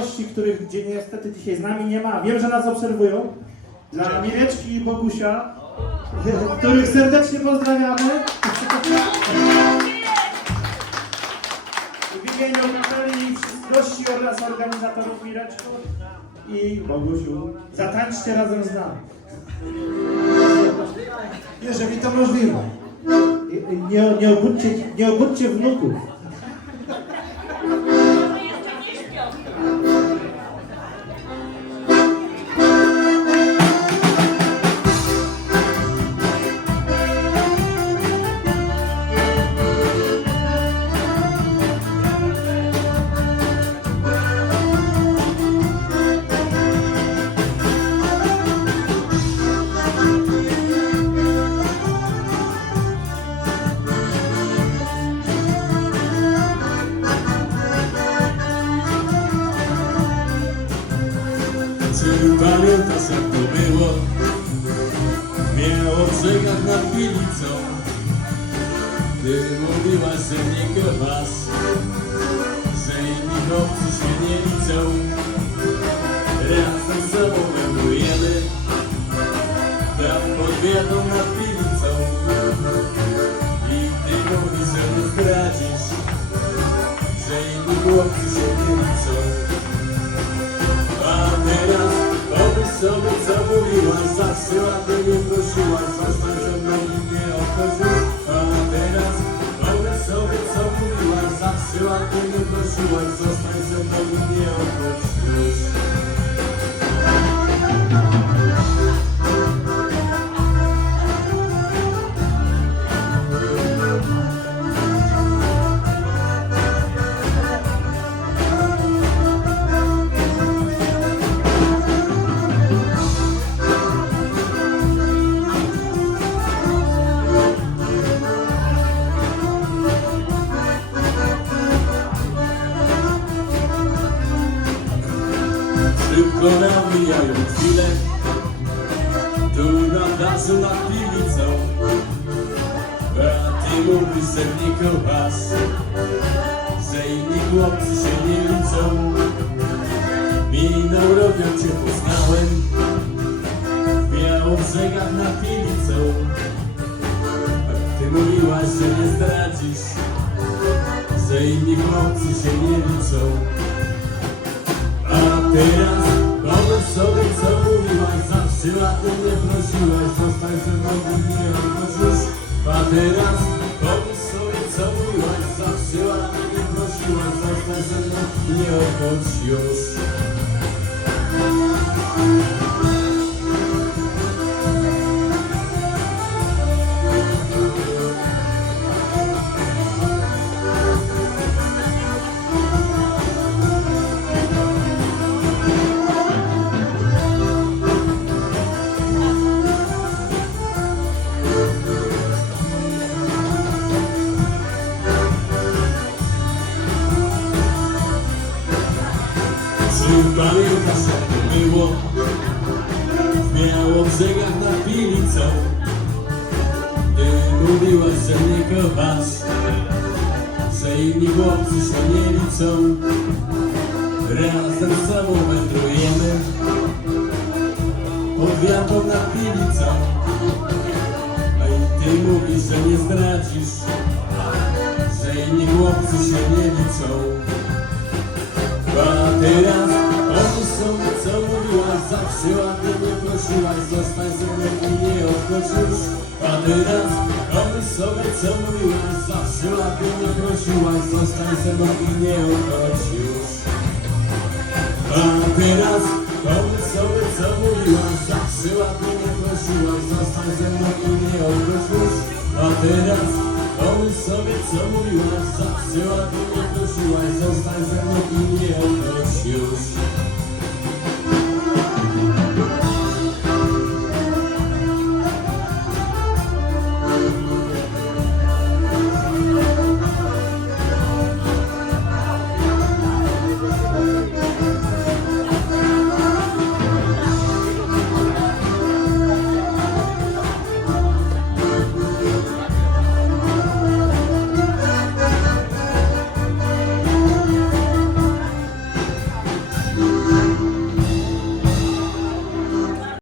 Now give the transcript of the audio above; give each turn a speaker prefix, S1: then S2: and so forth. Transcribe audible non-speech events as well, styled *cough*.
S1: gości, których gdzie niestety dzisiaj z nami nie ma. Wiem, że nas obserwują. Dla Mireczki i Bogusia, *laughs* których serdecznie pozdrawiamy. W imieniu kapeli i wszystkich gości oraz organizatorów Mireczku i Bogusiu, zatańczcie razem z nami.
S2: Jeżeli to możliwe.
S1: Nie, nie, obudźcie, nie obudźcie wnuków.
S3: Pamiętasz jak to było? Miało brzegach nad Wilicą Ty mówiłaś, że mnie kochasz Że inni chłopcy się nie liczą Razem z sobą wędrujemy. Tam pod wiatą nad Wilicą I ty mówisz, że mnie zdradzisz. Że inni chłopcy się Zawsze ładnie mnie prosiłaś Szybko nawijają chwile Tu na placu nad piwnicą. A ty mówisz, że mnie kochasz Że inni chłopcy się nie liczą Minął rok, jak cię poznałem W Białobrzegach nad piwnicą. A ty mówiłaś, że nie zdradzisz Że inni chłopcy się nie liczą teraz pomyśl sobie co mówiłaś. Zawsze ładnie mnie prosiłaś. Zostań ze mną nie odchodzisz A teraz pomyśl sobie co mówiłaś. Zawsze ładnie mnie prosiłaś. Zostań ze mną nie odchodź już Jak to było? W Białobrzegach nad Pilicą Ty mówiłaś, że mnie kochasz Że inni chłopcy się nie liczą Razem z sobą wędrujemy Pod wiatą nad Pilicą A i ty mówisz, że nie zdradzisz Że inni chłopcy się nie liczą prosiłaś Zostań ze mną i nie odchodzisz A teraz pomyśl sobie co mówiłaś Zawsze ładnie mnie prosiłaś Zostań ze mną i nie odchodź już A teraz pomyśl sobie co mówiłaś Zawsze ładnie mnie prosiłaś Zostań ze mną i nie odchodź już A teraz pomyśl sobie co mówiłaś Zawsze ładnie mnie prosiłaś Zostań ze mną